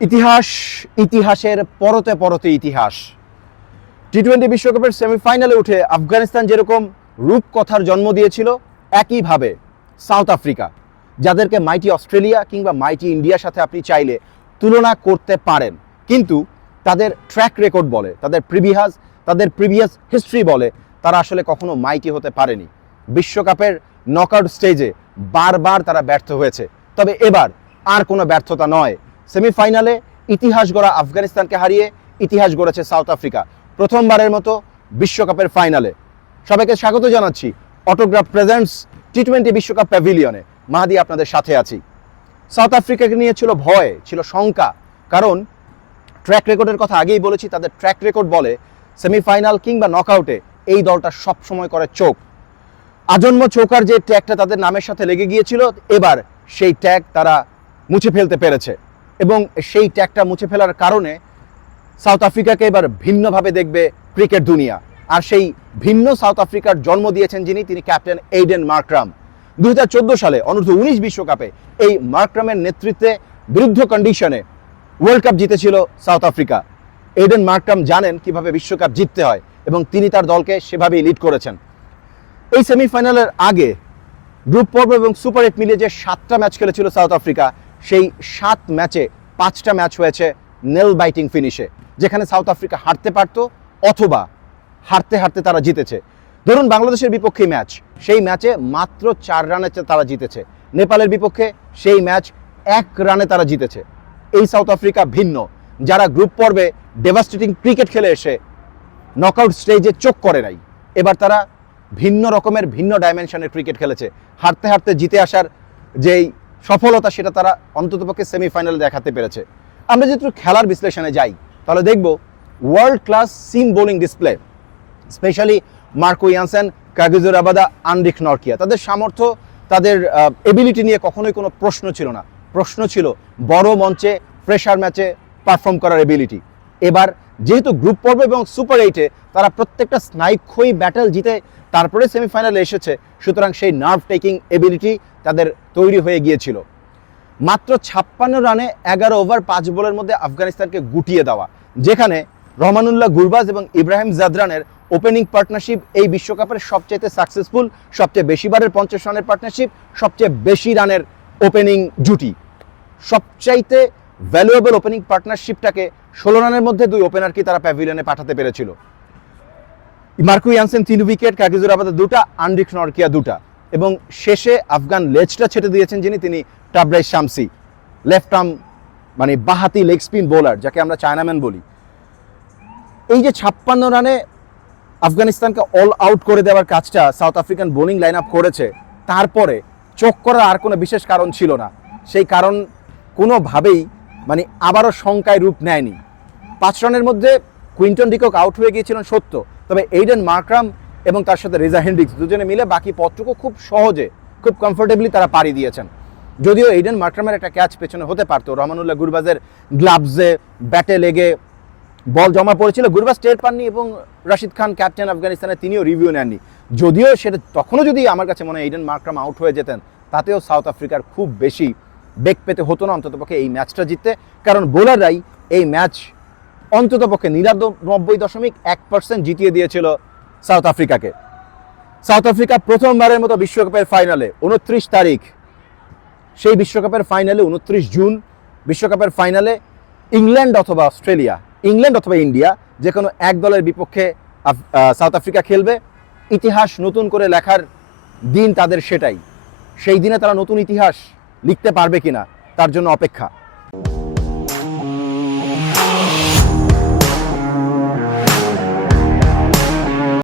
ইতিহাস, ইতিহাসের পরতে পরতে ইতিহাস। টি টোয়েন্টি বিশ্বকাপের সেমিফাইনালে উঠে আফগানিস্তান যেরকম রূপকথার জন্ম দিয়েছিল, একইভাবে সাউথ আফ্রিকা যাদেরকে মাইটি অস্ট্রেলিয়া কিংবা মাইটি ইন্ডিয়ার সাথে আপনি চাইলে তুলনা করতে পারেন। কিন্তু তাদের ট্র্যাক রেকর্ড বলে, তাদের প্রিভিয়াস তাদের প্রিভিয়াস হিস্ট্রি বলে, তারা আসলে কখনো মাইটি হতে পারেনি। বিশ্বকাপের নকআউট স্টেজে বারবার তারা ব্যর্থ হয়েছে। তবে এবার আর কোনো ব্যর্থতা নয়। সেমিফাইনালে ইতিহাস গড়া আফগানিস্তানকে হারিয়ে ইতিহাস গড়েছে সাউথ আফ্রিকা। প্রথমবারের মতো বিশ্বকাপের ফাইনালে। সবাইকে স্বাগত জানাচ্ছি অটোগ্রাফ প্রেজেন্টস টি টোয়েন্টি বিশ্বকাপ প্যাভিলিয়নে। মাহাদি, আপনাদের সাথে আছি। সাউথ আফ্রিকাকে নিয়ে ছিল ভয়, ছিল শঙ্কা। কারণ ট্র্যাক রেকর্ডের কথা আগেই বলেছি, তাদের ট্র্যাক রেকর্ড বলে সেমিফাইনাল কিংবা নকআউটে এই দলটা সবসময় করে চোখ। আজন্ম চৌকার যে ট্যাগটা তাদের নামের সাথে লেগে গিয়েছিল, এবার সেই ট্যাগ তারা মুছে ফেলতে পেরেছে। এবং সেই ট্যাগটা মুছে ফেলার কারণে সাউথ আফ্রিকাকে এবার ভিন্নভাবে দেখবে ক্রিকেট দুনিয়া। আর সেই ভিন্ন সাউথ আফ্রিকার জন্ম দিয়েছেন যিনি, তিনি ক্যাপ্টেন এইডেন মার্করাম। দু সালে অনূর্ধ্ব উনিশ বিশ্বকাপে এই মার্ক্রামের নেতৃত্বে বিরুদ্ধ কন্ডিশনে ওয়ার্ল্ড কাপ জিতেছিল সাউথ আফ্রিকা। এইডেন মার্ক্রাম জানেন কীভাবে বিশ্বকাপ জিততে হয় এবং তিনি তার দলকে সেভাবেই লিড করেছেন। এই সেমিফাইনালের আগে গ্রুপ পর্ব এবং সুপার এইট মিলিয়ে যে সাতটা ম্যাচ খেলেছিল সাউথ আফ্রিকা সেই সাত ম্যাচে পাঁচটা ম্যাচ হয়েছে নেল বাইটিং ফিনিশে, যেখানে সাউথ আফ্রিকা হারতে পারতো অথবা হারতে হারতে তারা জিতেছে। ধরুন বাংলাদেশের বিপক্ষে ম্যাচ, সেই ম্যাচে মাত্র চার রানে তারা জিতেছে। নেপালের বিপক্ষে সেই ম্যাচ এক রানে তারা জিতেছে। এই সাউথ আফ্রিকা ভিন্ন, যারা গ্রুপ পর্বে ডেভাস্টেটিং ক্রিকেট খেলে এসে নকআউট স্টেজে চোখ করে নাই, এবার তারা ভিন্ন রকমের, ভিন্ন ডাইমেনশনের ক্রিকেট খেলেছে। হারতে হারতে জিতে আসার যেই সফলতা সেটা তারা অন্ততপক্ষে সেমিফাইনালে দেখাতে পেরেছে। আমরা যেহেতু খেলার বিশ্লেষণে যাই, তাহলে দেখব world class seam bowling display specially Marco Jansen, Kagiso Rabada আন্ডিক Nortje. তাদের সামর্থ্য, তাদের এবিলিটি নিয়ে কখনোই কোনো প্রশ্ন ছিল না। প্রশ্ন ছিল বড় মঞ্চে প্রেশার ম্যাচে পারফর্ম করার এবিলিটি এবার যেহেতু গ্রুপ পর্ব এবং সুপার এইটে তারা প্রত্যেকটা স্নায়ুক্ষয়ী ব্যাটেল জিতে তারপরে সেমিফাইনালে এসেছে, সুতরাং সেই নার্ভ টেকিং এবিলিটি তাদের তৈরি হয়ে গিয়েছিল। মাত্র ছাপ্পান্ন রানে এগারো ওভার, পাঁচ বলের মধ্যে আফগানিস্তানকে গুটিয়ে দেওয়া। যেখানে রহমানুল্লাহ গুরবাজ এবং ইব্রাহিম জাদরানের ওপেনিং পার্টনারশিপ এই বিশ্বকাপের সবচেয়ে সাকসেসফুল সবচেয়ে বেশিবারের পঞ্চাশ রানের পার্টনারশিপ সবচেয়ে বেশি রানের ওপেনিং জুটি। সবচাইতে ভ্যালুয়েবল ওপেনিং পার্টনারশিপটাকে ষোলো রানের মধ্যে দুই ওপেনারকে তারা প্যাভিলিয়নে পাঠাতে পেরেছিল। মার্কু ইয়ানসেন তিন উইকেট কাগিজুর আবাদা দুটা আন্ডিক নরকিয়া দুটা। এবং শেষে আফগান লেজটা ছেটে দিয়েছেন যিনি, তিনি টাবরাই শামসি। লেফট আর্ম মানে বাহাতি লেগ স্পিন বোলার যাকে আমরা চায়নাম্যান বলি। এই যে ছাপ্পান্ন রানে আফগানিস্তানকে অল আউট করে দেওয়ার কাজটা South African bowling line up করেছে, তারপরে চোখ করার আর কোনো বিশেষ কারণ ছিল না। সেই কারণ কোনোভাবেই মানে আবারও শঙ্কায় রূপ নেয়নি। পাঁচ রানের মধ্যে কুইন্টন ডিকক আউট হয়ে গিয়েছিলেন সত্য, তবে এইডেন মার্করাম এবং তার সাথে রেজা হেন্ড্রিক্স দুজনে মিলে বাকি পথটুকু খুব সহজে, খুব কমফোর্টেবলি তারা পাড়ি দিয়েছেন। যদিও এইডেন মার্করামের একটা ক্যাচ পেছনে হতে পারতো। রহমানুল্লাহ গুরবাজের গ্লাভসে ব্যাটে লেগে বল জমা পড়েছিল। গুরবাজ টের পাননি এবং রাশিদ খান ক্যাপ্টেন আফগানিস্তানের তিনিও রিভিউ নেননি। যদিও সেটা তখনও যদি আমার কাছে মনে হয় এইডেন মার্করাম আউট হয়ে যেতেন, তাতেও সাউথ আফ্রিকার খুব বেশি বেগ পেতে হতো না অন্ততপক্ষে এই ম্যাচটা জিততে। কারণ বোলাররাই এই ম্যাচ অন্ততপক্ষে নিরানব্বই দশমিক এক পার্সেন্ট জিতিয়ে দিয়েছিল সাউথ আফ্রিকাকে। সাউথ আফ্রিকা প্রথমবারের মতো বিশ্বকাপের ফাইনালে, উনত্রিশ তারিখ, সেই বিশ্বকাপের ফাইনালে, উনত্রিশ জুন, বিশ্বকাপের ফাইনালে ইংল্যান্ড অথবা অস্ট্রেলিয়া, ইংল্যান্ড অথবা ইন্ডিয়া যে কোনো এক দলের বিপক্ষে সাউথ আফ্রিকা খেলবে। ইতিহাস নতুন করে লেখার দিন তাদের সেটাই। সেই দিনে তারা নতুন ইতিহাস লিখতে পারবে কিনা, তার জন্য অপেক্ষা।